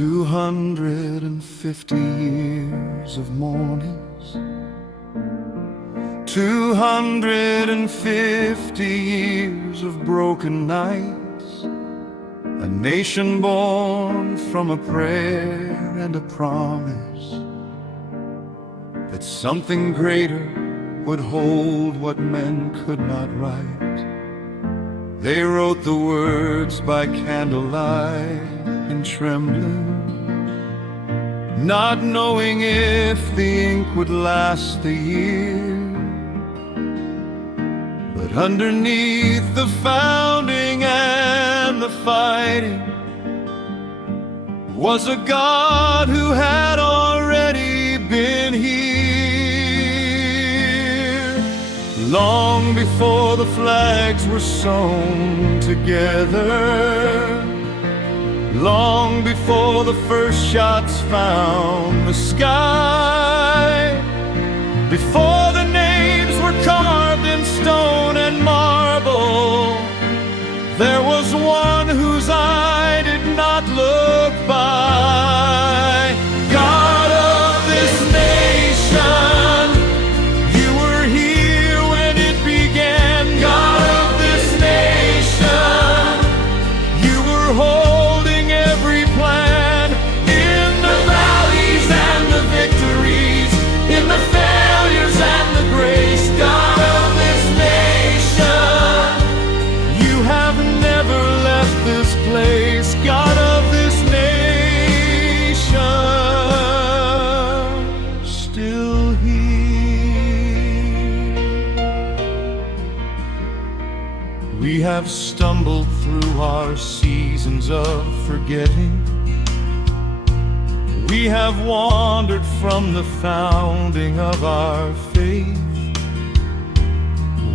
250 years of mournings, 250 years of broken nights, a nation born from a prayer and a promise that something greater would hold what men could not write. They wrote the words by candlelight and trembling, not knowing if the ink would last the year. But underneath the founding and the fighting was a God who had already been here, long before the flags were sewn together, long before the first shots found the sky, before the names were carved in stone and marble. There was one whose eye did not look by. God of this nation, you were here when it began. God of this nation, you were holding every plan, in the valleys and the victories, in the failures and the grace. God of this nation, you have never left this place. God of this nation, still here. We have stumbled through our seasons of forgetting. We have wandered from the founding of our faith.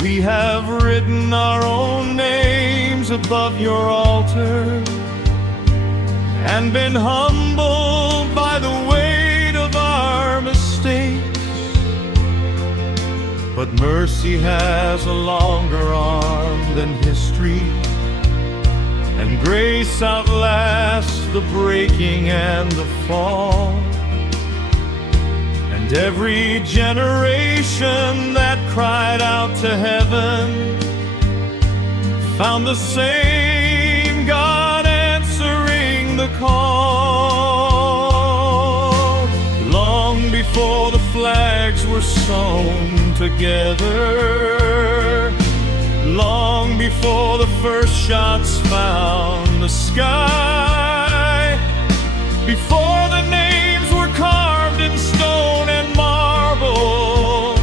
We have written our own names above your altar and been humbled by the weight of our mistakes. But mercy has a longer arm than history, and grace outlasts the breaking and the fall. And every generation that cried out to heaven found the same God answering the call. Long before the flags were sewn together, long before the first shots found the sky, before the names were carved in stone and marble,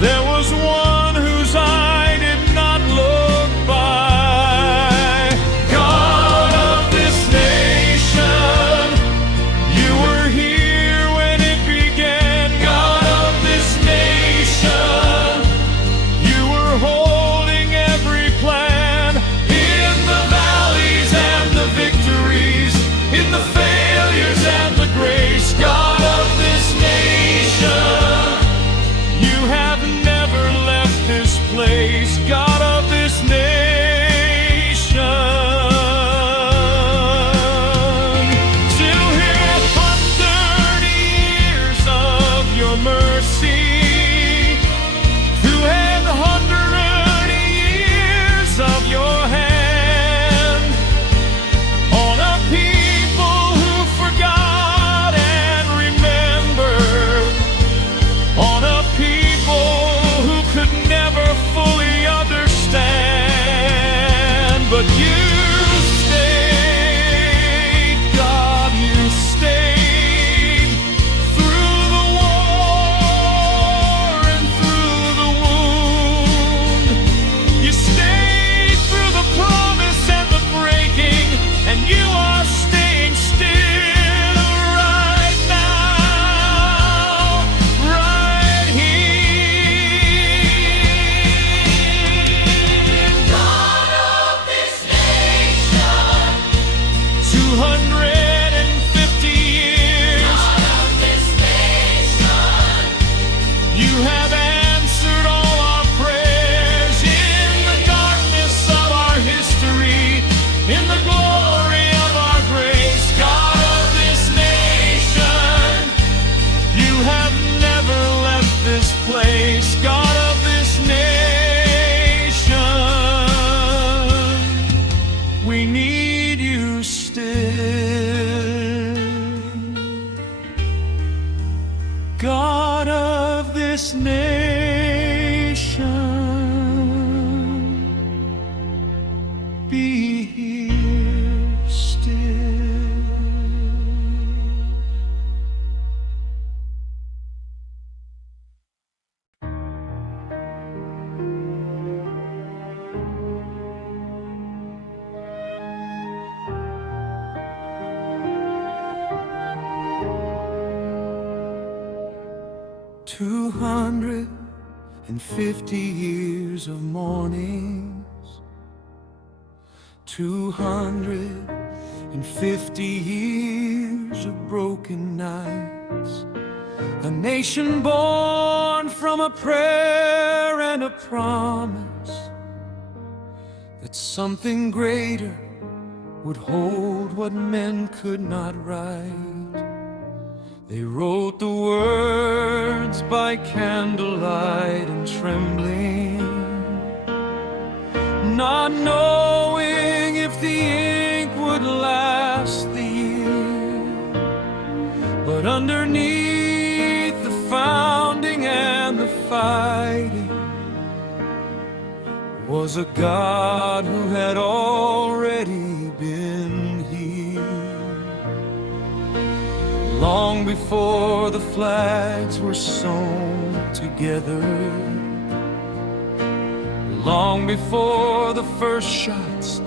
there was one whose eye did not look by. God of this nation, you were here when it began. God of this nation, you were holding every plan, in the valleys and the victories, in the failures and the grace. God of this nation, you have never left this place. God of this nation, still here 130 years of your mercy, 230 years of your hand, on a people who forgot and remembered, on a people who could never fully understand. But you stayed, God, you stayed through the war and through the wound. You stayed through the promise and the breaking, and you are staying still right now, right here. God of this nation, 250 years. God of this nation, you have answered all our prayers, in the darkness of our history, in the glory of our grace. God of this have never left this place, God of this nation. We need you still, God of this nation. Be here still. 250 years of mourning, 250 years of broken nights, a nation born from a prayer and a promise that something greater would hold what men could not write. They wrote the words by candlelight and trembling, not knowing if the ink would last the year. But underneath the founding and the fighting was a God who had already been here. Long before the flags were sewn together, long before the first shots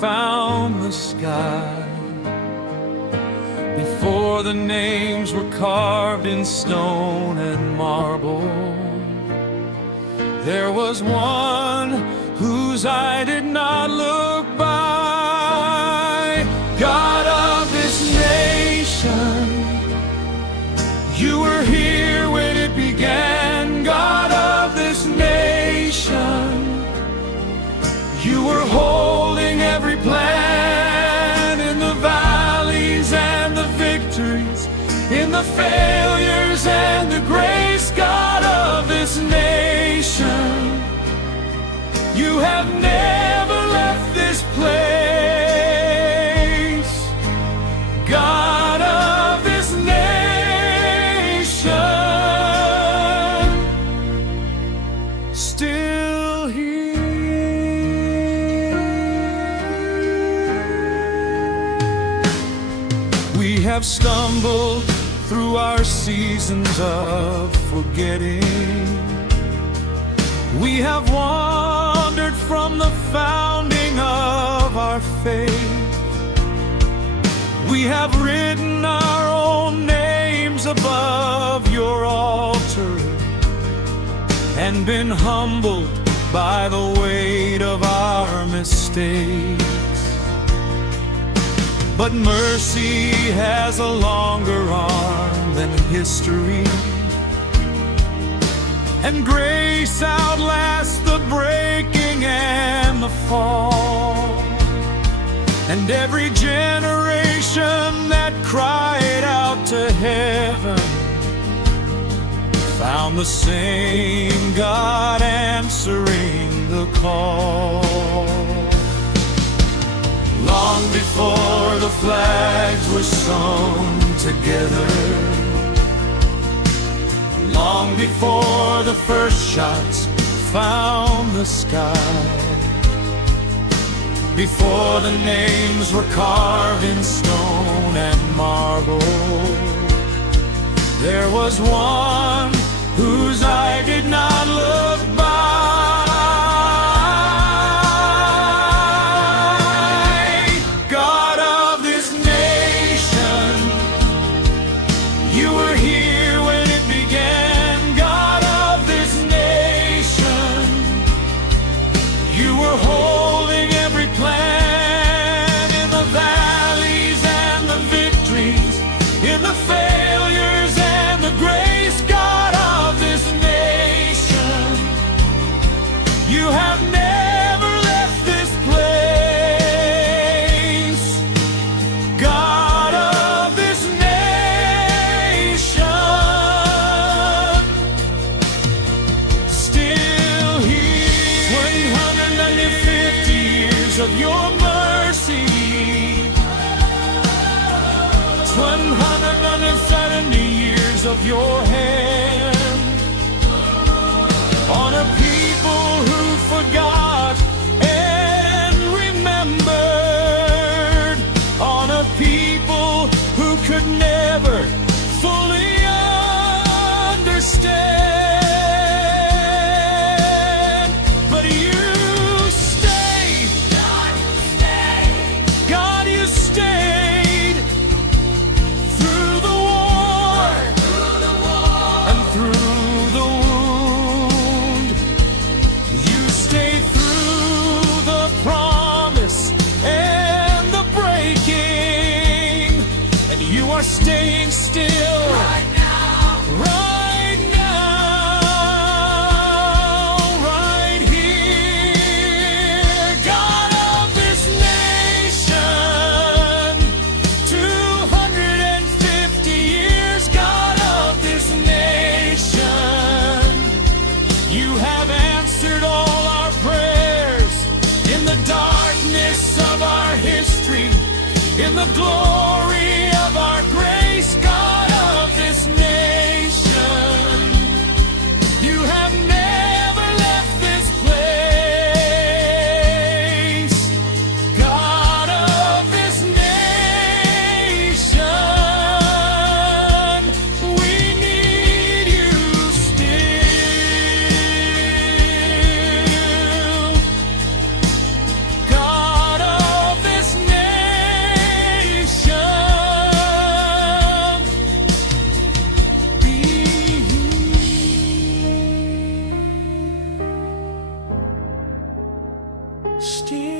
found the sky, before the names were carved in stone and marble, there was one whose eye did not look by. God of this nation, you were here when it began. God of this nation, you were holding every plan, in the valleys and the victories, in the failures and the grace. God of this nation, you have never left this place. God of this nation, still here. We have stumbled through our seasons of forgetting. We have wandered from the founding of our faith. We have written our own names above your altar and been humbled by the weight of our mistakes. But mercy has a longer arm than history, and grace outlasts the breaking and the fall. And every generation that cried out to heaven found the same God answering the call. Long before the flags were sewn together, long before the first shots found the sky, before the names were carved in stone and marble, there was one whose eye did not look by. God of this nation, you were here when it began. God of this nation, you were holding every plan, in the valleys and the victories, in the failures and the grace. God of your mercy. 170 years of your hand on a people who forgot and remembered, on a people who could never fully understand. But you stayed, God, you stayed through the war and through the wound. You stayed through the promise and the breaking, and you are staying still right now. Right now, right here, God of this nation. 250 years, God of this nation. You have answered all our prayers in the darkness of our history, in the glory of our grace, God of this nation. You have never left this place, God of this nation. We need you still, God of this nation. Be still.